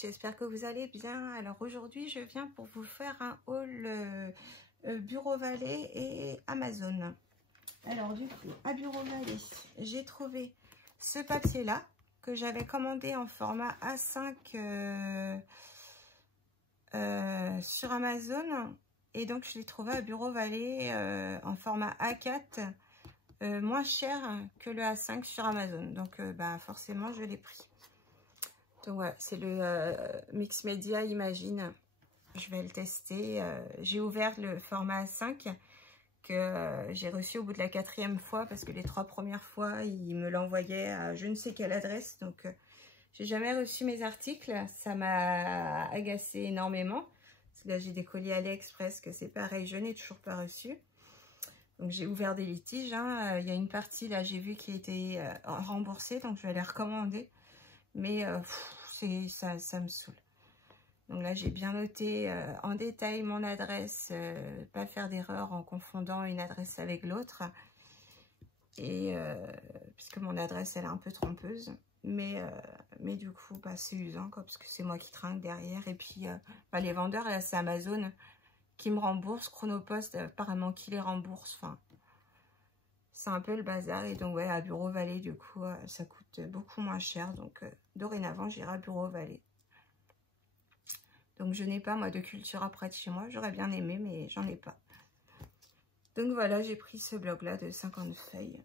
j'espère que vous allez bien. Alors aujourd'hui je viens pour vous faire un haul Bureau Vallée et Amazon. Alors du coup à Bureau Vallée j'ai trouvé ce papier là que j'avais commandé en format A5 sur Amazon, et donc je l'ai trouvé à Bureau Vallée en format A4 moins cher que le A5 sur Amazon, donc bah forcément je l'ai pris. Donc voilà, c'est le Mix Media Imagine. Je vais le tester. J'ai ouvert le format A5 que j'ai reçu au bout de la 4e fois, parce que les 3 premières fois, il me l'envoyait à je ne sais quelle adresse. Donc, j'ai jamais reçu mes articles. Ça m'a agacé énormément. Parce que là, j'ai des colis AliExpress que c'est pareil, je n'ai toujours pas reçu. Donc, j'ai ouvert des litiges. Hein. Il y a une partie, là, j'ai vu qui était remboursée. Donc, je vais les recommander. Mais ça me saoule. Donc là, j'ai bien noté en détail mon adresse, pas faire d'erreur en confondant une adresse avec l'autre. Et puisque mon adresse, elle est un peu trompeuse. Mais du coup, bah, c'est usant, quoi, parce que c'est moi qui trinque derrière. Et puis, bah, les vendeurs, là, c'est Amazon qui me rembourse. Chronopost, apparemment, qui les rembourse. Enfin, c'est un peu le bazar. Et donc, ouais, à Bureau Vallée, du coup, ça coûte beaucoup moins cher. Donc, dorénavant, j'irai à Bureau Vallée. Donc, je n'ai pas, moi, de culture près de chez moi. J'aurais bien aimé, mais j'en ai pas. Donc, voilà, j'ai pris ce bloc-là de 50 feuilles.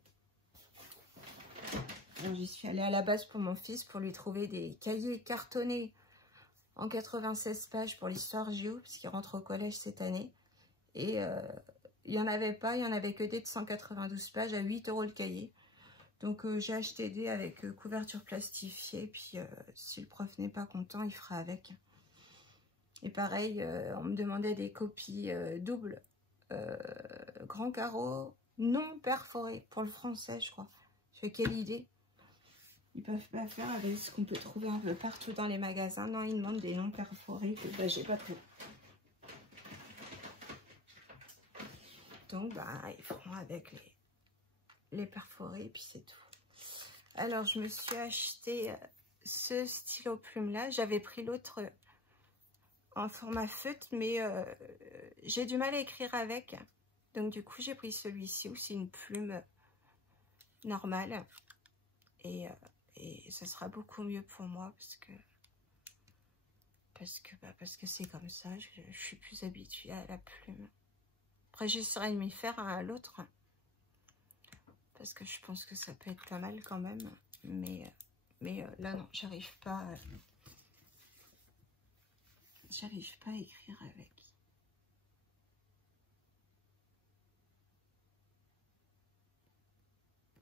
J'y suis allée à la base pour mon fils, pour lui trouver des cahiers cartonnés en 96 pages pour l'histoire géo, puisqu'il rentre au collège cette année. Et il n'y en avait pas, il n'y en avait que des de 192 pages à 8 € le cahier. Donc, j'ai acheté des avec couverture plastifiée. Puis, si le prof n'est pas content, il fera avec. Et pareil, on me demandait des copies doubles, grand carreau, non perforé, pour le français, je crois. Je fais quelle idée. Ils peuvent pas faire avec ce qu'on peut trouver un peu partout dans les magasins. Non, ils demandent des non perforés, que bah, j'ai pas trouvé. Donc, bah, ils feront avec les perforés, et puis c'est tout. Alors, je me suis acheté ce stylo plume là. J'avais pris l'autre en format feutre, mais j'ai du mal à écrire avec. Donc du coup, j'ai pris celui-ci où c'est une plume normale. Et ça sera beaucoup mieux pour moi parce que c'est comme ça. Je suis plus habituée à la plume. Après, j'essaierai de m'y faire à l'autre. Parce que je pense que ça peut être pas mal quand même. Mais là, non, j'arrive pas à écrire avec.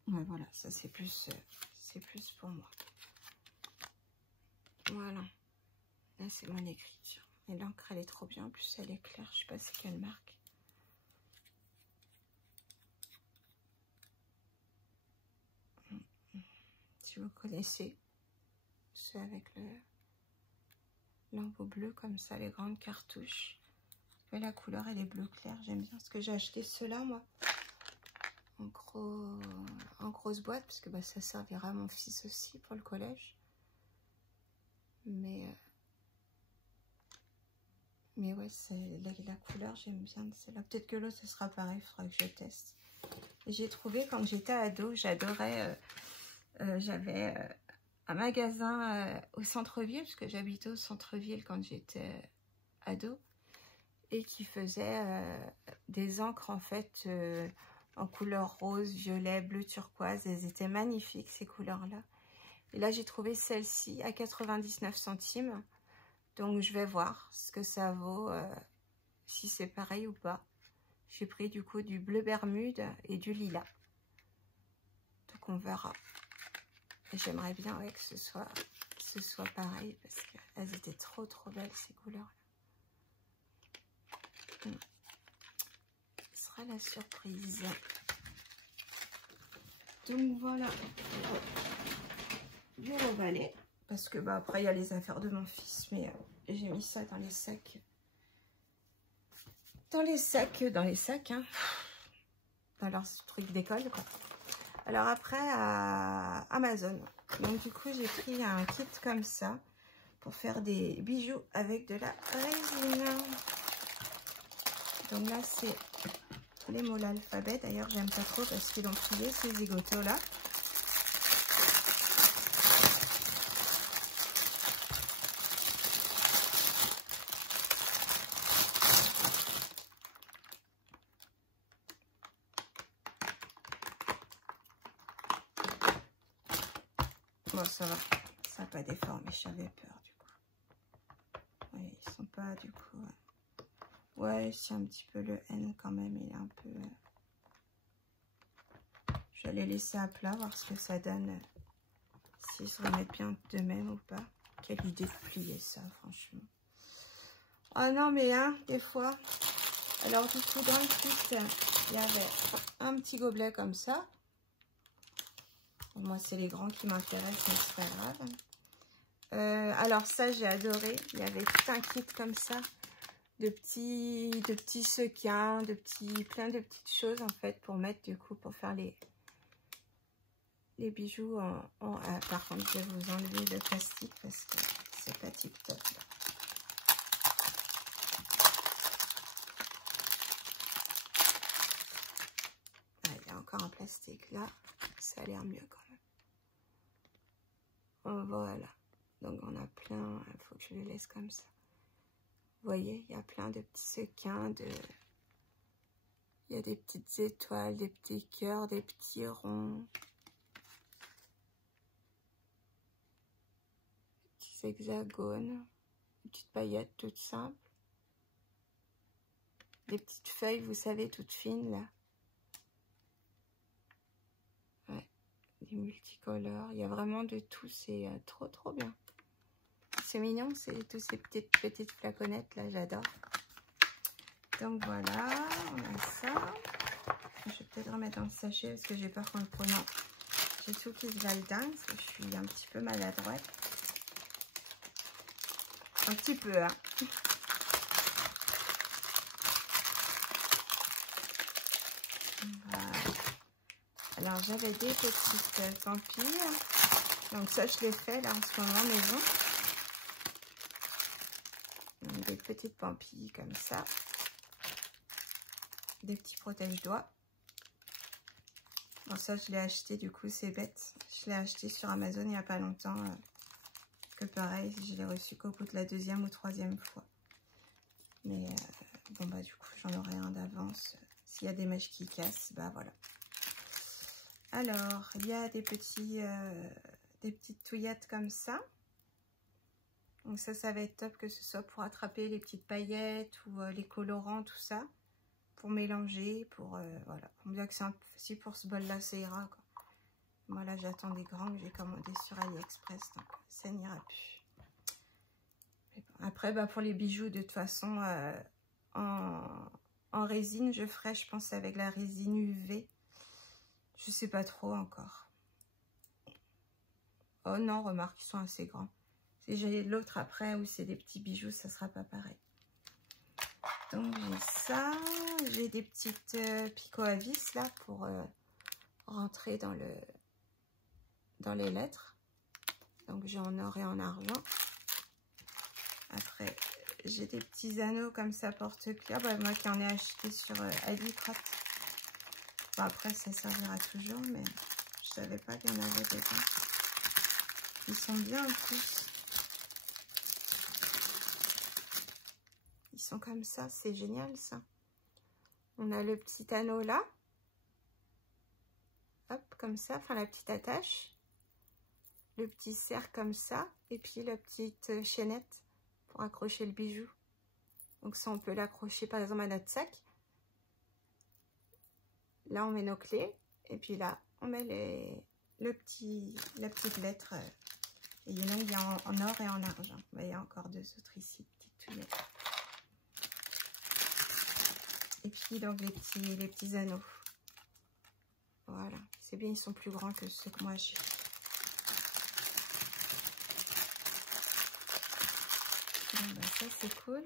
Ouais, voilà, ça c'est plus pour moi. Voilà. Là, c'est mon écriture. Et l'encre, elle est trop bien. En plus, elle est claire. Je sais pas c'est quelle marque. Si vous connaissez. C'est avec l'embout bleu comme ça, les grandes cartouches. Et la couleur, elle est bleu clair. J'aime bien parce que j'ai acheté ceux-là, moi. En grosse boîte, parce que bah, ça servira à mon fils aussi pour le collège. Mais ouais, la couleur, j'aime bien celle-là. Peut-être que l'autre, ce sera pareil, il faudra que je teste. J'ai trouvé quand j'étais ado, j'adorais, j'avais un magasin au centre-ville, parce que j'habitais au centre-ville quand j'étais ado, et qui faisait des encres en fait en couleur rose, violet, bleu, turquoise. Elles étaient magnifiques ces couleurs-là. Et là, j'ai trouvé celle-ci à 99 centimes. Donc, je vais voir ce que ça vaut, si c'est pareil ou pas. J'ai pris du coup du bleu bermude et du lilas. Donc, on verra. J'aimerais bien ouais, que ce soit pareil parce qu'elles étaient trop belles ces couleurs-là. Ce sera la surprise. Donc, voilà. Bureau Vallée. Parce que bah, après il y a les affaires de mon fils, mais j'ai mis ça dans les sacs. Dans les sacs, hein. Dans leur truc d'école, quoi. Alors après, à Amazon. Donc du coup, j'ai pris un kit comme ça pour faire des bijoux avec de la résine. Donc là, c'est les mots l'alphabet. D'ailleurs, j'aime pas trop parce qu'ils ont plié ces zigotos là. Bon, ça va. Ça n'a pas déformé. J'avais peur du coup. Oui, ils sont pas du coup... Ouais, c'est un petit peu le N quand même. Il est un peu... Je vais les laisser à plat, voir ce que ça donne. S'ils se remettent bien de même ou pas. Quelle idée de plier ça, franchement. Oh non, mais hein, des fois... Alors du coup, dans le kit, il y avait un petit gobelet comme ça. Moi, c'est les grands qui m'intéressent, mais c'est pas grave. Alors ça, j'ai adoré. Il y avait tout un kit comme ça. De petits sequins, plein de petites choses en fait pour mettre du coup pour faire les bijoux ah, par contre je vais vous enlever le plastique parce que c'est pas tip top là. Ah, il y a encore un plastique là, ça a l'air mieux quand même. Oh, voilà, donc on a plein, il faut que je les laisse comme ça. Vous voyez, il y a plein de petits sequins, il y a des petites étoiles, des petits cœurs, des petits ronds, des petits hexagones, des petites paillettes toutes simples, des petites feuilles, vous savez, toutes fines là. Ouais, des multicolores, il y a vraiment de tout, c'est trop bien. C'est mignon, c'est tous ces petites flaconnettes là, j'adore. Donc voilà, on a ça. Je vais peut-être remettre dans le sachet parce que j'ai peur qu'on le prenant. J'ai tout qui se va le dingue parce que je suis un petit peu maladroite. Un petit peu, hein. Voilà. Alors j'avais des petites pampilles. Donc ça, je l'ai fait là en ce moment maison. Donc, des petites pampilles comme ça. Des petits protège-doigts. Bon, ça, je l'ai acheté, du coup, c'est bête. Je l'ai acheté sur Amazon il n'y a pas longtemps. Que pareil, je l'ai reçu qu'au bout de la 2e ou 3e fois. Mais bon, bah, du coup, j'en aurai un d'avance. S'il y a des mèches qui cassent, bah voilà. Alors, il y a des petites touillettes comme ça. Donc ça va être top que ce soit pour attraper les petites paillettes ou les colorants, tout ça. Pour mélanger, voilà. Bien que c'est un peu facile pour ce bol là, ça ira quoi. Moi là j'attends des grands que j'ai commandés sur AliExpress, donc ça n'ira plus. Mais bon, après bah, pour les bijoux de toute façon en résine, je ferai je pense avec la résine UV. Je sais pas trop encore. Oh non, remarque, ils sont assez grands. Si j'ai l'autre après où c'est des petits bijoux, ça sera pas pareil. Donc j'ai ça, j'ai des petites picots à vis là pour rentrer dans les lettres. Donc j'ai en or et en argent. Après j'ai des petits anneaux comme ça porte-clés. Bah, moi qui en ai acheté sur AliExpress. Bon, après ça servira toujours, mais je savais pas qu'il y en avait dedans. Ils sont bien en plus. Ils sont comme ça, c'est génial ça. On a le petit anneau là. Hop, comme ça, enfin la petite attache. Le petit cercle comme ça. Et puis la petite chaînette pour accrocher le bijou. Donc ça, on peut l'accrocher par exemple à notre sac. Là, on met nos clés. Et puis là, on met la petite lettre. Et il y en a en or et en argent. Il y a encore deux autres ici, petites touillettes. Et puis donc les petits anneaux. Voilà, c'est bien, ils sont plus grands que ceux que moi j'ai. Bon, bah, ça c'est cool.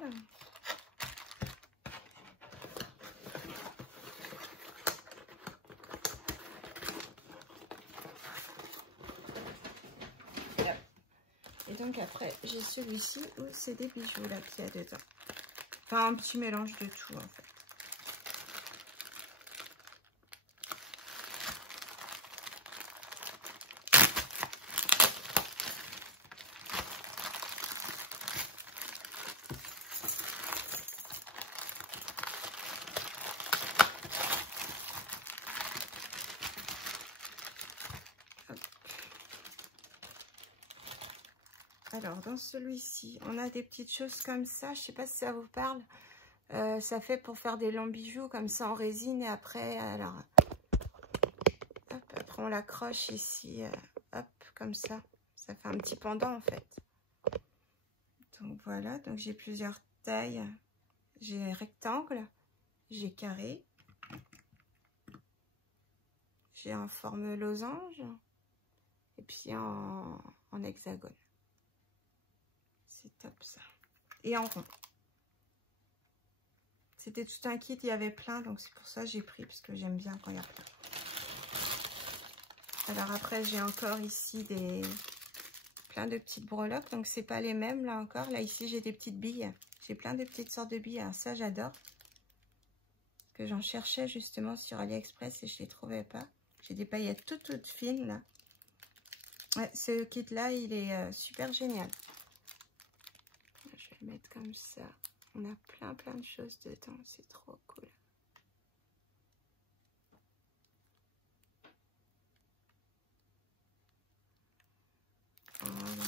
Et donc après, j'ai celui-ci où c'est des bijoux là qu'il y a dedans. Enfin, un petit mélange de tout en fait. Alors, dans celui-ci, on a des petites choses comme ça. Je sais pas si ça vous parle. Ça fait pour faire des longs bijoux comme ça en résine. Et après, alors, hop, après on l'accroche ici. Hop, comme ça. Ça fait un petit pendant en fait. Donc voilà. Donc j'ai plusieurs tailles. J'ai rectangle. J'ai carré. J'ai en forme losange. Et puis en hexagone. C'est top ça. Et en rond. C'était tout un kit, il y avait plein, donc c'est pour ça que j'ai pris, parce que j'aime bien quand il y a plein. Alors après, j'ai encore ici plein de petites breloques, donc c'est pas les mêmes là encore. Là ici, j'ai des petites billes. J'ai plein de petites sortes de billes, alors ça j'adore. Que j'en cherchais justement sur AliExpress et je les trouvais pas. J'ai des paillettes toutes fines là. Ouais, ce kit là, il est super génial. Je vais le mettre comme ça. On a plein de choses dedans. C'est trop cool. Voilà.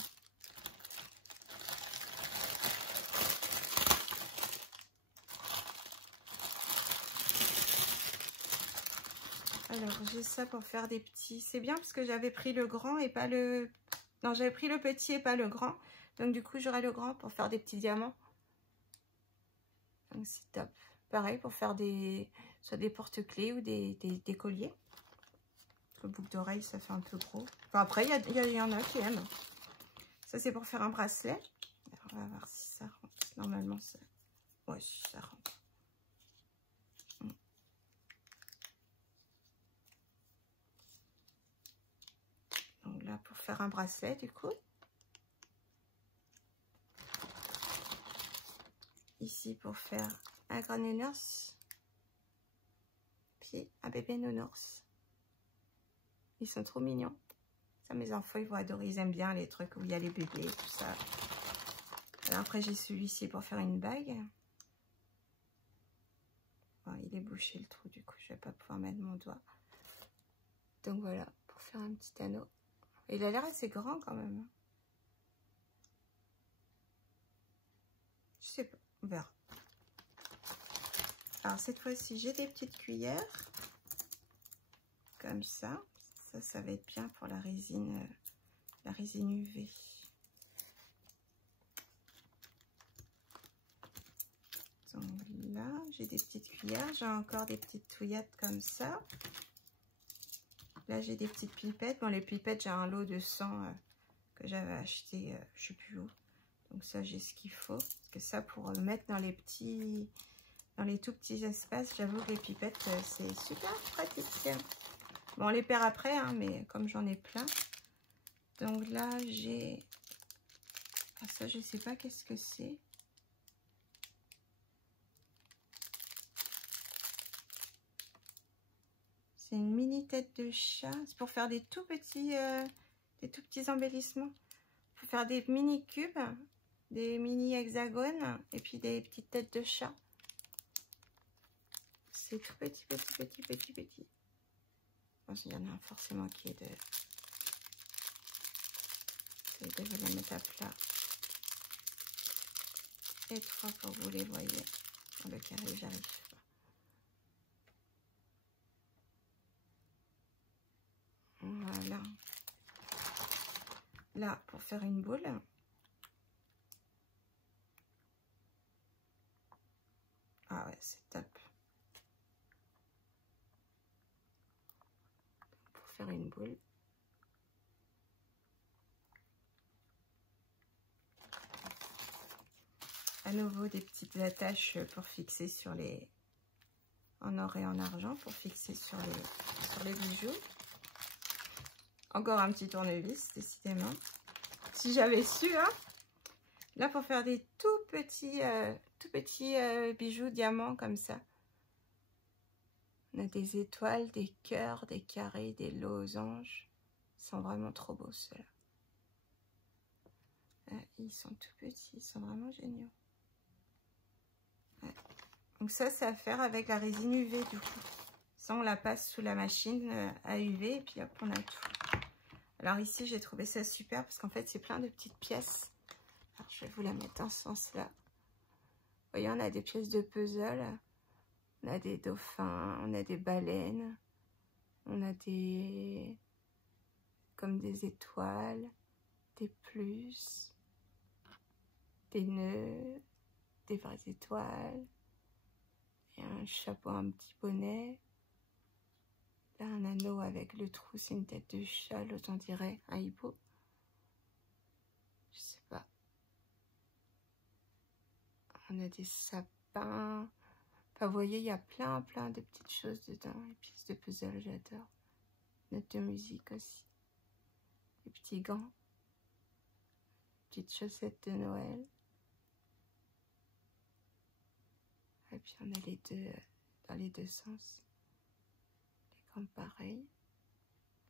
Alors, j'ai ça pour faire des petits. C'est bien parce que j'avais pris le grand et pas le... Non, j'avais pris le petit et pas le grand. Donc, du coup, j'aurai le grand pour faire des petits diamants. Donc, c'est top. Pareil, pour faire soit des porte-clés ou des colliers. Le boucle d'oreille, ça fait un peu gros. Enfin, après, il y en a qui aiment. Ça, c'est pour faire un bracelet. Alors, on va voir si ça rentre. Normalement, ça... Ouais, si ça rentre. Donc là, pour faire un bracelet, du coup. Ici, pour faire un grand nounours. Puis, un bébé nounours. Ils sont trop mignons. Ça, mes enfants, ils vont adorer. Ils aiment bien les trucs où il y a les bébés, tout ça. Alors après, j'ai celui-ci pour faire une bague. Bon, il est bouché le trou, du coup, je vais pas pouvoir mettre mon doigt. Donc voilà, pour faire un petit anneau. Et il a l'air assez grand quand même. Je sais pas, on verra. Alors cette fois-ci, j'ai des petites cuillères. Comme ça. Ça va être bien pour la résine UV. Donc là, j'ai des petites cuillères. J'ai encore des petites touillettes comme ça. Là, j'ai des petites pipettes. Bon, les pipettes, j'ai un lot de 100 que j'avais acheté, je sais plus où. Donc ça, j'ai ce qu'il faut. Parce que ça, pour le mettre dans les tout petits espaces, j'avoue que les pipettes, c'est super pratique. Bon, on les perd après, hein, mais comme j'en ai plein. Donc là, j'ai... Ah, ça, je sais pas qu'est-ce que c'est. C'est une mini tête de chat. C'est pour faire des tout petits embellissements. Pour faire des mini cubes, des mini hexagones et puis des petites têtes de chat. C'est tout petit. Bon, il y en a forcément qui est de... Je vais les mettre à plat. Et 3 pour que vous les voyez. Dans le carré, j'arrive pas. Voilà. Là, pour faire une boule. Ah ouais, c'est top. Pour faire une boule. À nouveau, des petites attaches pour fixer sur les... En or et en argent, pour fixer sur les bijoux. Encore un petit tournevis, décidément. si j'avais su, hein. Là, pour faire des tout petits bijoux diamants comme ça. On a des étoiles, des cœurs, des carrés, des losanges. Ils sont vraiment trop beaux, ceux-là. Ils sont tout petits, ils sont vraiment géniaux. Ouais. Donc ça, c'est à faire avec la résine UV, du coup. Ça, on la passe sous la machine à UV, et puis hop, on a tout. Alors ici, j'ai trouvé ça super, parce qu'en fait, c'est plein de petites pièces. Alors, je vais vous la mettre dans ce sens-là. Vous voyez, on a des pièces de puzzle. On a des dauphins, on a des baleines. On a des... comme des étoiles, des plus, des nœuds, des vraies étoiles. Et un chapeau, un petit bonnet. Là, un anneau avec le trou, c'est une tête de chat, l'autre on dirait un hippo. Je sais pas. On a des sapins. Enfin, vous voyez, il y a plein de petites choses dedans. Les pièces de puzzle, j'adore. Notes de musique aussi. Des petits gants. Petites chaussettes de Noël. Et puis on a les deux dans les deux sens. Les gants pareils.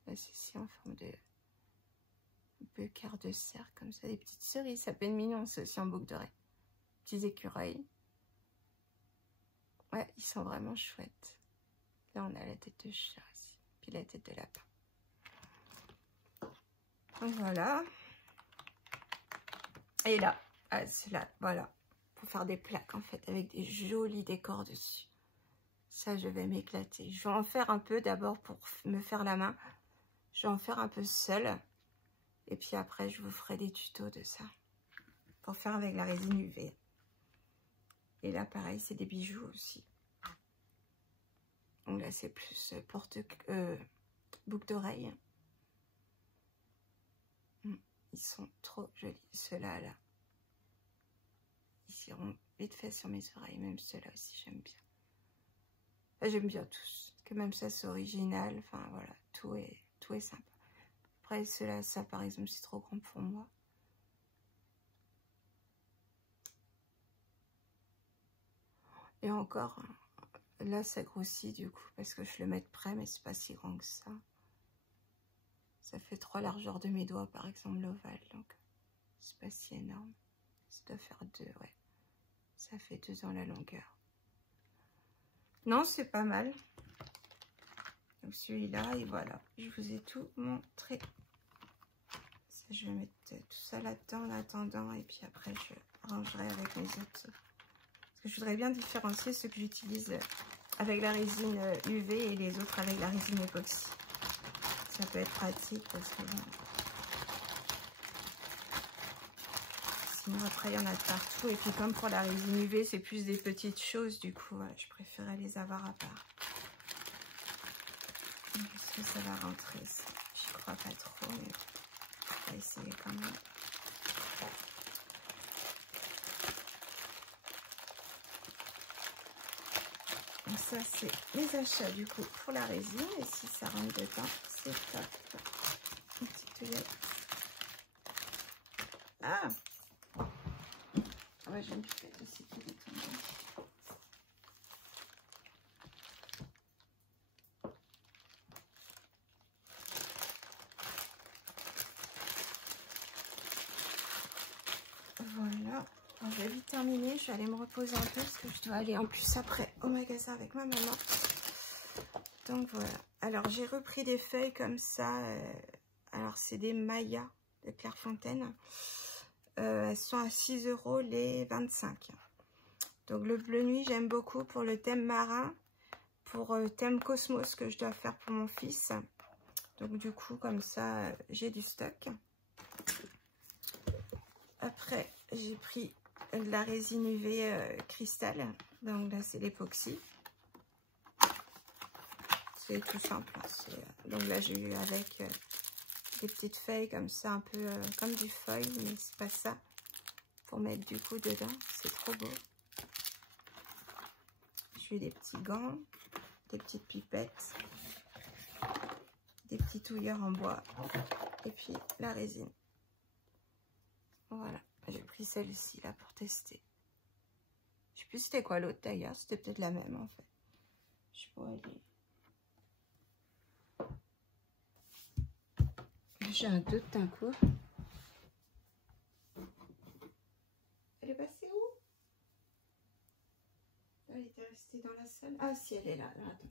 Là, ceci en forme de un peu quart de cercle, comme ça. Des petites cerises, ça peut être mignon, c'est aussi en boucle d'oreille. Petits écureuils. Ouais, ils sont vraiment chouettes. Là, on a la tête de chat aussi. Puis la tête de lapin. Donc voilà. Et là, cela, voilà. Pour faire des plaques, en fait, avec des jolis décors dessus. Ça, je vais m'éclater. Je vais en faire un peu d'abord pour me faire la main. Je vais en faire un peu seule. Et puis après, je vous ferai des tutos de ça. Pour faire avec la résine UV. Et là, pareil, c'est des bijoux aussi. Donc là, c'est plus boucle d'oreille. Ils sont trop jolis, ceux-là, là. Ils iront vite fait sur mes oreilles, même ceux-là aussi, j'aime bien. Enfin, j'aime bien tous. Que même ça, c'est original. Enfin, voilà, tout est sympa. Après, ceux-là, ça, par exemple, c'est trop grand pour moi. Et encore, là, ça grossit du coup, parce que je le mets de près, mais c'est pas si grand que ça. Ça fait 3 largeurs de mes doigts, par exemple, l'ovale, donc c'est pas si énorme. Ça doit faire 2, ouais. Ça fait 2 dans la longueur. Non, c'est pas mal. Donc celui-là, et voilà, je vous ai tout montré. Ça, je vais mettre tout ça là-dedans en attendant, et puis après, je rangerai avec mes autres. Parce que je voudrais bien différencier ceux que j'utilise avec la résine UV et les autres avec la résine époxy. Ça peut être pratique parce que bon, sinon après il y en a de partout. Et puis comme pour la résine UV c'est plus des petites choses, du coup voilà, je préférais les avoir à part. Est-ce que ça va rentrer ça? J'y crois pas trop, mais on va essayer quand même. Donc ça c'est mes achats du coup pour la résine, et si ça rentre dedans c'est top. Une petite œillette. Ah ouais, j'ai une pipette aussi qui est tombée. Voilà, alors, je vais vite terminer, je vais aller me reposer un peu parce que je dois aller en plus après au magasin avec ma maman. Donc voilà, alors j'ai repris des feuilles comme ça, alors c'est des Maya de Clairefontaine, elles sont à 6 € les 25. Donc le bleu nuit j'aime beaucoup pour le thème marin, pour thème cosmos que je dois faire pour mon fils. Donc du coup comme ça j'ai du stock. Après j'ai pris de la résine UV cristal, donc là c'est l'époxy. C'est tout simple, hein. Donc là j'ai eu avec des petites feuilles comme ça, un peu comme du foil, mais c'est pas ça, pour mettre du coup dedans, c'est trop beau. J'ai eu des petits gants, des petites pipettes, des petits touilleurs en bois, et puis la résine. Voilà, j'ai pris celle-ci là pour tester. Je sais plus c'était quoi l'autre d'ailleurs, c'était peut-être la même en fait. Je pourrais aller. J'ai un doute d'un coup. Elle est passée où? Elle était restée dans la salle. Ah si, elle est là. Alors, attends.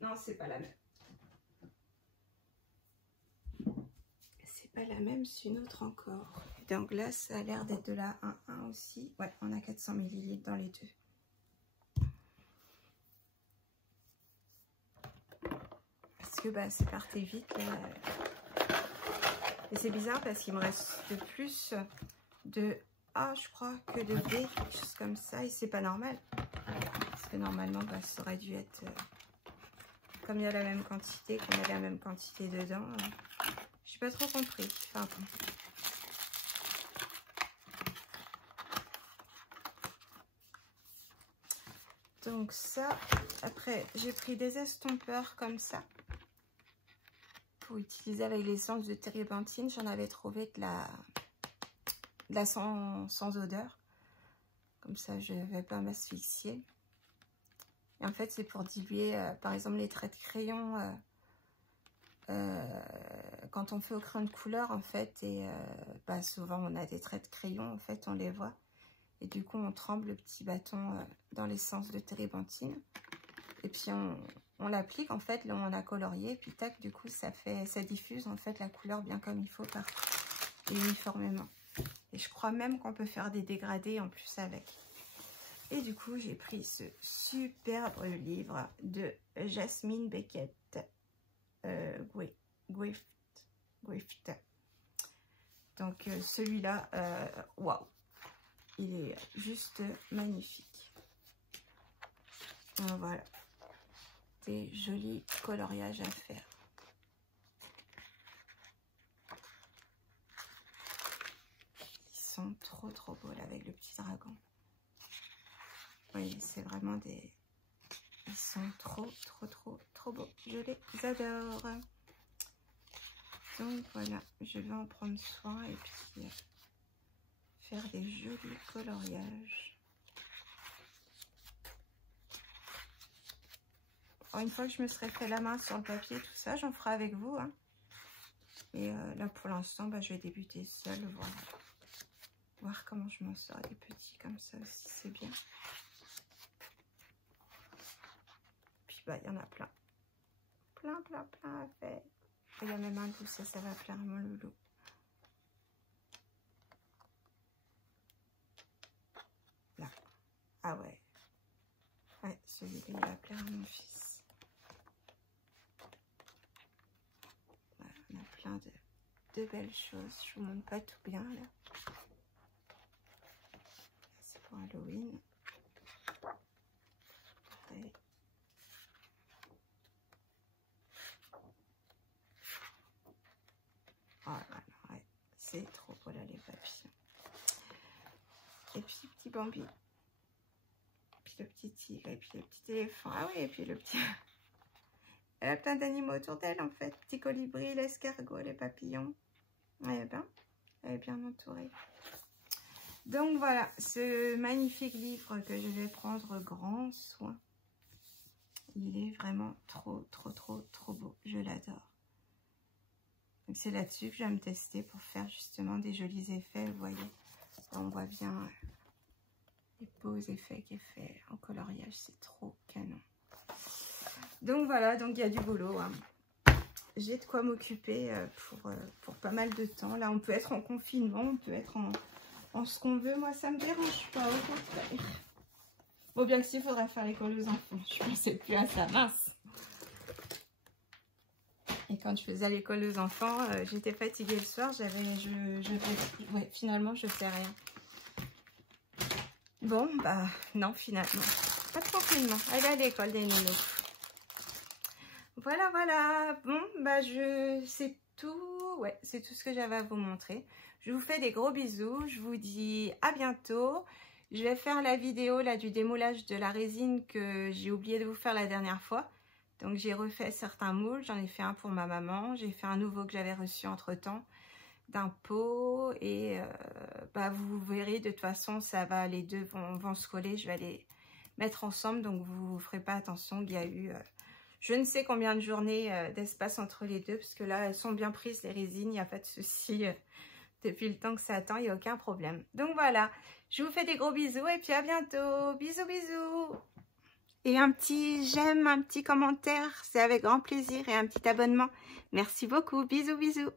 Non, c'est pas la même. C'est pas la même, c'est une autre encore. Donc là, ça a l'air d'être de la 1,1 aussi. Ouais, on a 400 ml dans les deux. Parce que bah, c'est parti vite. Là. Et c'est bizarre parce qu'il me reste plus de A, je crois, que de B, quelque chose comme ça. Et c'est pas normal. Parce que normalement, bah, ça aurait dû être... comme il y a la même quantité, qu'on a la même quantité dedans. J'ai pas trop compris. Enfin, bon. Donc ça, après, j'ai pris des estompeurs comme ça. Pour utiliser avec l'essence de térébenthine. J'en avais trouvé de la sans odeur. Comme ça, je ne vais pas m'asphyxier. Et en fait, c'est pour diluer, par exemple, les traits de crayon. Quand on fait au crayon de couleur, en fait, et bah, souvent, on a des traits de crayon, en fait, on les voit. Et du coup, on trempe le petit bâton dans l'essence de térébenthine. Et puis, on l'applique, en fait, là où on a colorié. Et puis, tac, du coup, ça diffuse, en fait, la couleur bien comme il faut, partout, et uniformément. Et je crois même qu'on peut faire des dégradés en plus avec. Et du coup, j'ai pris ce superbe livre de Jasmine Beckett. Griffith. Donc, celui-là, waouh! Il est juste magnifique. Voilà. Des jolis coloriages à faire. Ils sont trop beaux là avec le petit dragon. Oui, c'est vraiment des... Ils sont trop beaux. Je les adore. Donc voilà, je vais en prendre soin et puis faire des jolis coloriages. Alors, une fois que je me serai fait la main sur le papier, tout ça, j'en ferai avec vous. Hein. Et là, pour l'instant, bah, je vais débuter seule, voir comment je m'en sors. Des petits comme ça aussi, c'est bien. Puis, bah, il y en a plein. Plein à faire. Il y a même un doux, ça va plaire à mon loulou. Là. Ah ouais. Ouais, celui-là, il va plaire à mon fils. Voilà, on a plein de belles choses. Je vous montre pas tout bien, là. C'est pour Halloween. Ouais. Oh là là, ouais. C'est trop beau là, les papillons. Et puis, petit Bambi. Puis le petit tigre, et puis le petit éléphant. Ah oui, et puis le petit... Elle a plein d'animaux autour d'elle, en fait. Petit colibri, l'escargot, les papillons. Elle est bien entourée. Donc voilà, ce magnifique livre que je vais prendre grand soin. Il est vraiment trop beau. Je l'adore. Donc c'est là-dessus que je vais me tester pour faire justement des jolis effets. Vous voyez, on voit bien les beaux effets qu'il fait en coloriage. C'est trop canon. Donc voilà, donc il y a du boulot. Hein. J'ai de quoi m'occuper pour pas mal de temps. Là, on peut être en confinement, on peut être en ce qu'on veut. Moi, ça me dérange pas, au contraire. Bon, bien que s'il faudra faire l'école aux enfants. Je pensais plus à ça, mince. Et quand je faisais l'école aux enfants, j'étais fatiguée le soir. Ouais, finalement, je fais rien. Bon, bah, non, finalement. Pas de confinement. Allez à l'école des nounous. Voilà. Bon, bah, c'est tout. Ouais, c'est tout ce que j'avais à vous montrer. Je vous fais des gros bisous. Je vous dis à bientôt. Je vais faire la vidéo là du démoulage de la résine que j'ai oublié de vous faire la dernière fois. Donc, j'ai refait certains moules. J'en ai fait un pour ma maman. J'ai fait un nouveau que j'avais reçu entre-temps. d'un pot et bah, vous verrez de toute façon ça va, les deux vont se coller, je vais les mettre ensemble, donc vous ne ferez pas attention. Il y a eu je ne sais combien de journées d'espace entre les deux, parce que là elles sont bien prises les résines, il n'y a pas de souci depuis le temps que ça attend, il n'y a aucun problème. Donc voilà, je vous fais des gros bisous et puis à bientôt, bisous bisous. Et un petit j'aime, un petit commentaire, c'est avec grand plaisir, et un petit abonnement. Merci beaucoup, bisous bisous.